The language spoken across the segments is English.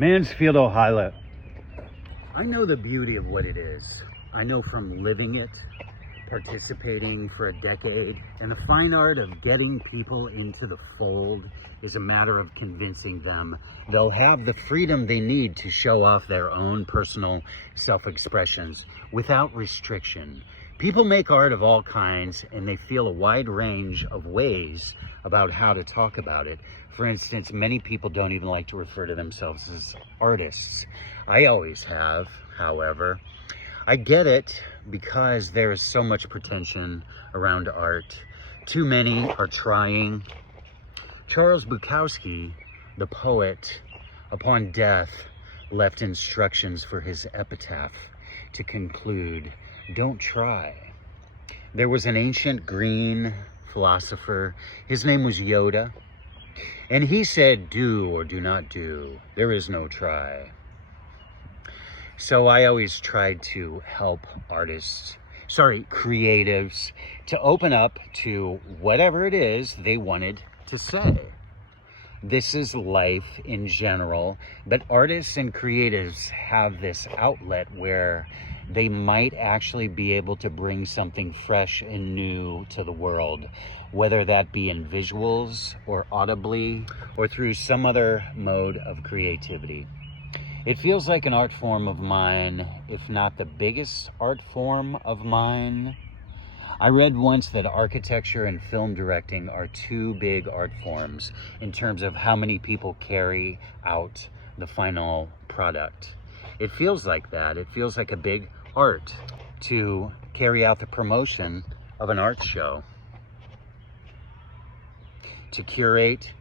Mansfield, Ohio. I know the beauty of what it is. I know from living it, participating for a decade, and the fine art of getting people into the fold is a matter of convincing them they'll have the freedom they need to show off their own personal self-expressions without restriction. People make art of all kinds, and they feel a wide range of ways about how to talk about it. For instance, many people don't even like to refer to themselves as artists. I always have, however. I get it because there is so much pretension around art. Too many are trying. Charles Bukowski, the poet, upon death, left instructions for his epitaph to conclude, "Don't try." There was an ancient green philosopher. His name was Yoda. And he said, "Do or do not do. There is no try." So I always tried to help creatives, to open up to whatever it is they wanted to say. This is life in general, but artists and creatives have this outlet where they might actually be able to bring something fresh and new to the world, whether that be in visuals or audibly or through some other mode of creativity. It feels like an art form of mine, if not the biggest art form of mine. I read once that architecture and film directing are two big art forms in terms of how many people carry out the final product. It feels like that. It feels like a big art to carry out the promotion of an art show, to curate,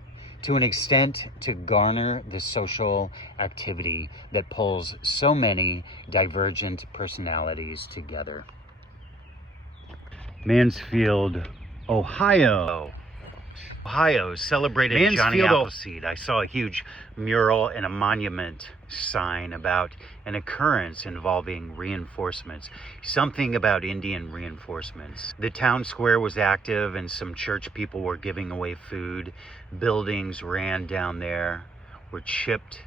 to an extent, to garner the social activity that pulls so many divergent personalities together. Mansfield, Ohio. Ohio celebrated Johnny Appleseed. I saw a huge mural and a monument sign about an occurrence involving reinforcements, something about Indian reinforcements. The town square was active and some church people were giving away food. Buildings ran down there, were chipped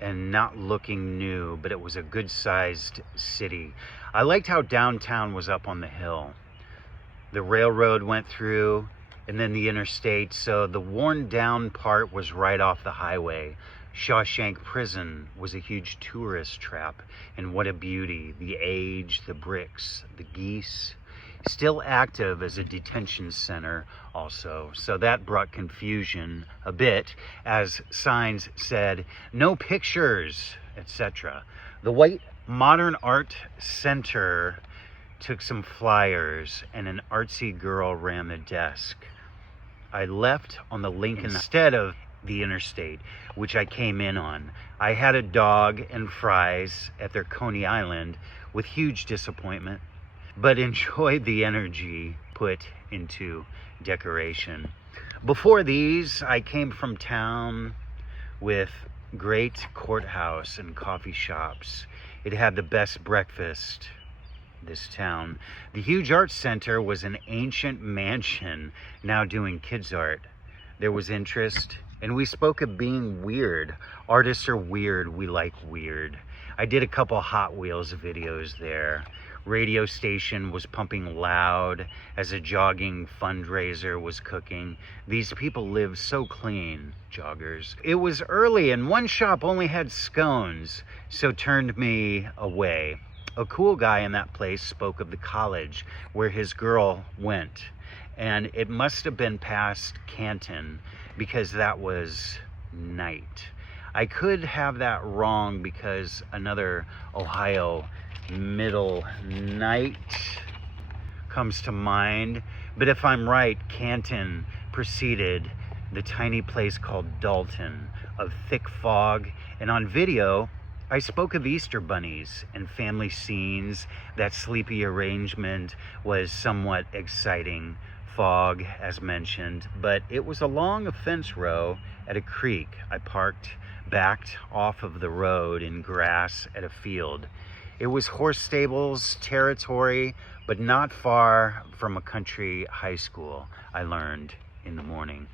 and not looking new, but it was a good-sized city. I liked how downtown was up on the hill. The railroad went through, and then the interstate, so the worn down part was right off the highway. Shawshank Prison was a huge tourist trap, and what a beauty. The age, the bricks, the geese. Still active as a detention center also, so that brought confusion a bit as signs said, "No pictures," etc. The White Modern Art Center took some flyers and an artsy girl ran the desk. I left on the Lincoln instead of the interstate, which I came in on. I had a dog and fries at their Coney Island with huge disappointment, but enjoyed the energy put into decoration. Before these, I came from town with great courthouse and coffee shops. It had the best breakfast, this town. The huge art center was an ancient mansion now doing kids art. There was interest, and we spoke of being weird. Artists are weird, we like weird. I did a couple Hot Wheels videos there. Radio station was pumping loud as a jogging fundraiser was cooking. These people live so clean, joggers. It was early and one shop only had scones, so turned me away. A cool guy in that place spoke of the college where his girl went, and it must have been past Canton because that was night. I could have that wrong because another Ohio middle night comes to mind, but if I'm right, Canton preceded the tiny place called Dalton of thick fog, and on video I spoke of Easter bunnies and family scenes. That sleepy arrangement was somewhat exciting. Fog, as mentioned, but it was along a fence row at a creek. I parked, backed off of the road in grass at a field. It was horse stables territory, but not far from a country high school, I learned in the morning.